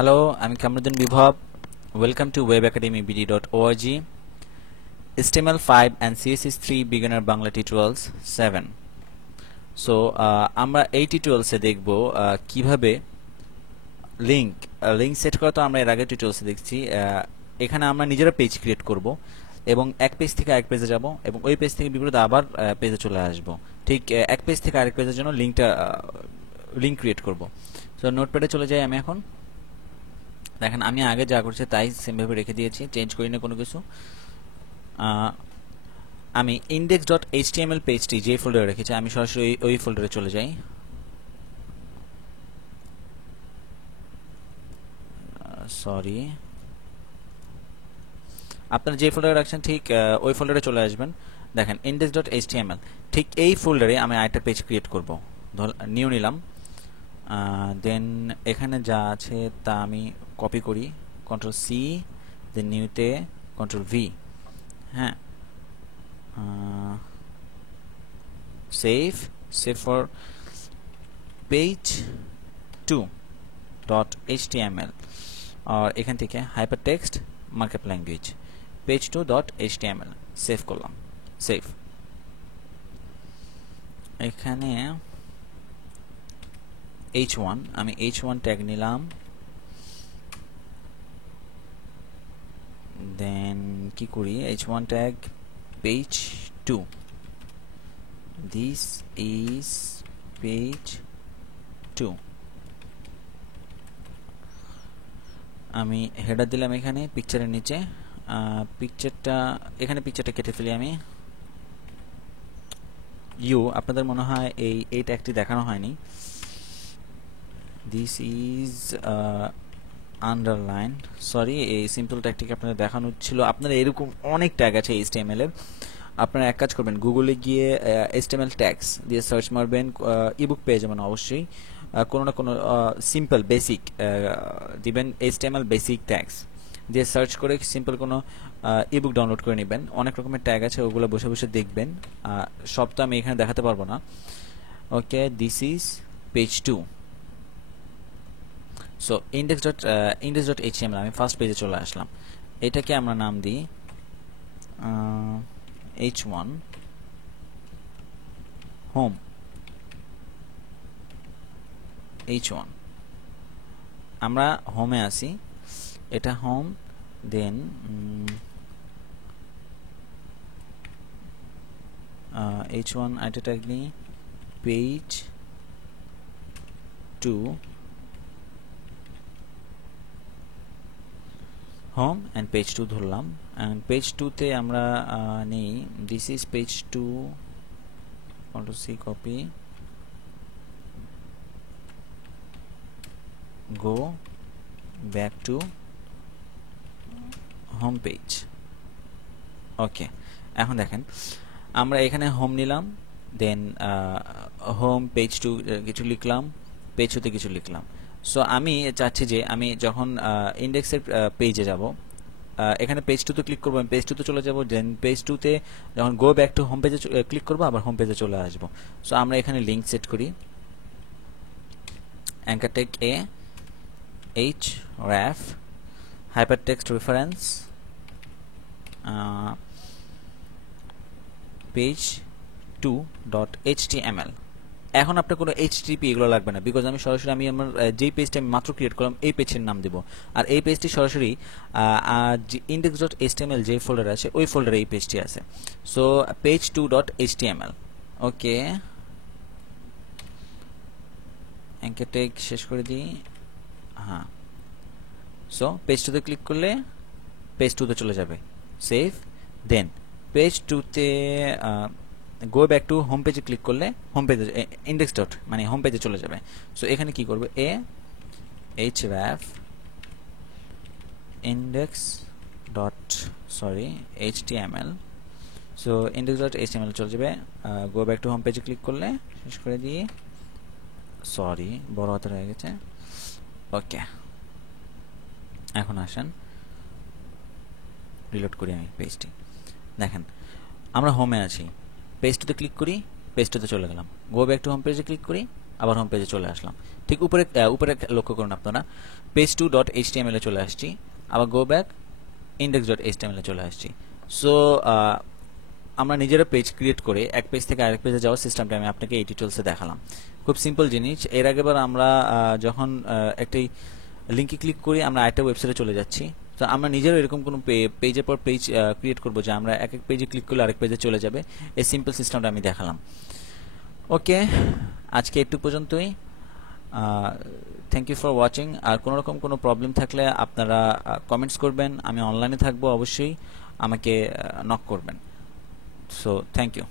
Hello, আমি কামরুদ্দিন বিভব। Welcome to webacademybd.org, HTML5 and CSS3 beginner Bangla tutorials 7. So আমরা এই টিউটোরিয়ালসে দেখব কিভাবে লিংক সেট করা। তো আমরা এর আগে টিউটোরিয়ালসে দেখছি। এখানে আমরা নিজেরা পেজ ক্রিয়েট করব এবং এক পেজ থেকে আরেক পেজে যাব এবং ওই পেজ থেকে বিপরীতে আবার পেজে চলে আসব। ঠিক এক পেজ থেকে আরেক পেজের জন্য লিংক ক্রিয়েট করব। সো নোটপ্যাডে চলে যাই আমি এখন। দেখেন আমি আগে যা করছি তাই সেমভাবে রেখে দিয়েছি, চেঞ্জ করি না কোনো কিছু। আমি index.html পেজটি যে ফোল্ডারে রেখেছি আমি সরাসরি ওই ফোল্ডারে চলে যাই। সরি, আপনারা যে ফোল্ডারে রাখছেন ঠিক ওই ফোল্ডারে চলে আসবেন। দেখেন index.html, ঠিক এই ফোল্ডারে আমি আরেকটা পেজ ক্রিয়েট করব। নিউ নিলাম, দেন এখানে যা আছে তা আমি কপি করি, Ctrl+C, দেন নিউতে Ctrl+V, হ্যাঁ, save for page2.html, আর এখান থেকে hypertext markup language page2.html save করলাম। সেভ। এখানে h1 আমি h1 ট্যাগ নিলাম, দেন কি করি, h1 tag page2, this is page2, আমি হেডার দিলাম এখানে পিকচারের নিচে। পিকচারটা কেটে ফেলি আমি। আপনাদের মনে হয় এই ট্যাগটি দেখানো হয়নি। দিস ইজ আন্ডারলাইন, সরি, এই সিম্পল ট্যাগটিকে আপনাদের দেখানো ছিল। আপনারা এরকম অনেক ট্যাগ আছে HTML এর। আপনারা এক কাজ করবেন, গুগলে গিয়ে HTML ট্যাগস দিয়ে সার্চ মারবেন, ইবুক পেয়ে যাবেন অবশ্যই। কোনো না কোনো সিম্পল বেসিক দিবেন, HTML বেসিক ট্যাগস দিয়ে সার্চ করে সিম্পল কোনো ইবুক ডাউনলোড করে নেবেন। অনেক রকমের ট্যাগ আছে, ওগুলো বসে বসে দেখবেন। সব তো আমি এখানে দেখাতে পারবো না। ওকে, this is page2। So index.html আমি ফার্স্ট পেজে চলে আসলাম। এটাকে আমরা নাম দিই h1 হোম। h1 আমরা হোমে আসি, এটা হোম, দেন h1 আইটা ট্যাগ নিই page2 হোম অ্যান্ড page2 ধরলাম। অ্যান্ড page2 তে আমরা নেই this is page2, Ctrl+C copy, go back to home page। ওকে, এখন দেখেন আমরা এখানে হোম নিলাম, দেন হোম page2 কিছু লিখলাম, page2 তে কিছু লিখলাম। সো আমি চাচ্ছি যে আমি যখন ইন্ডেক্সের পেজে যাব, এখানে page2 তে ক্লিক করবো, আমি page2 তে চলে যাব, দেন page2 তে যখন গো ব্যাক টু হোম পেজে ক্লিক করবো আবার হোম পেজে চলে আসবো। সো আমরা এখানে লিঙ্ক সেট করি, অ্যাঙ্কার ট্যাগ এ href hypertext reference page2.html। এখন আপনার কোনো HTTP এগুলো লাগবে না, বিকজ আমি সরাসরি আমার যেই পেজটা আমি মাত্র ক্রিয়েট করলাম এই পেজের নাম দেব, আর এই পেজটি সরাসরি index.html যে ফোল্ডার আছে ওই ফোল্ডারে এই পেজটি আছে। So page2.html। ওকে, অ্যাঙ্কার ট্যাগ শেষ করে দিই। হ্যাঁ, সো page2 তে ক্লিক করলে page2 তে চলে যাবে, সেভ। দেন page2 তে গো ব্যাক টু হোম পেজে ক্লিক করলে হোম পেজে ইন্ডেক্স ডট মানে হোম পেজে চলে যাবে। সো এখানে কি করবে, href html, সো index.html চলে যাবে। গো ব্যাক টু হোম পেজে ক্লিক করলে শেষ করে দিয়ে, সরি বড় হাতের হয়ে গেছে। ওকে, এখন আসেন রিলোড করি আমি পেজটি। দেখেন আমরা হোমে আছি, page2 তে ক্লিক করি, page2 তে চলে গেলাম, গো ব্যাক টু হোম পেজে ক্লিক করি, আবার হোম পেজে চলে আসলাম। ঠিক উপরে উপরে লক্ষ্য করুন আপনারা, page2.html এ চলে আসছি, আবার গো ব্যাক index.html এ চলে আসছি। সো আমরা নিজেরা পেজ ক্রিয়েট করে এক পেজ থেকে আরেক পেজে যাওয়ার সিস্টেমটা আমি আপনাকে এই টিউটোরিয়ালসে দেখালাম। খুব সিম্পল জিনিস। এর আগেবার আমরা যখন একটি লিঙ্কে ক্লিক করি আমরা আরেকটা ওয়েবসাইটে চলে যাচ্ছি। তো আমরা নিজেরও এরকম কোনো পেজের পর পেজ ক্রিয়েট করবো যে আমরা এক এক পেজে ক্লিক করলে আরেক পেজে চলে যাবে। এই সিম্পল সিস্টেমটা আমি দেখালাম। ওকে, আজকে একটু পর্যন্তই। Thank you for watching. আর কোনো রকম কোনো প্রবলেম থাকলে আপনারা কমেন্টস করবেন, আমি অনলাইনে থাকবো, অবশ্যই আমাকে নক করবেন। So thank you.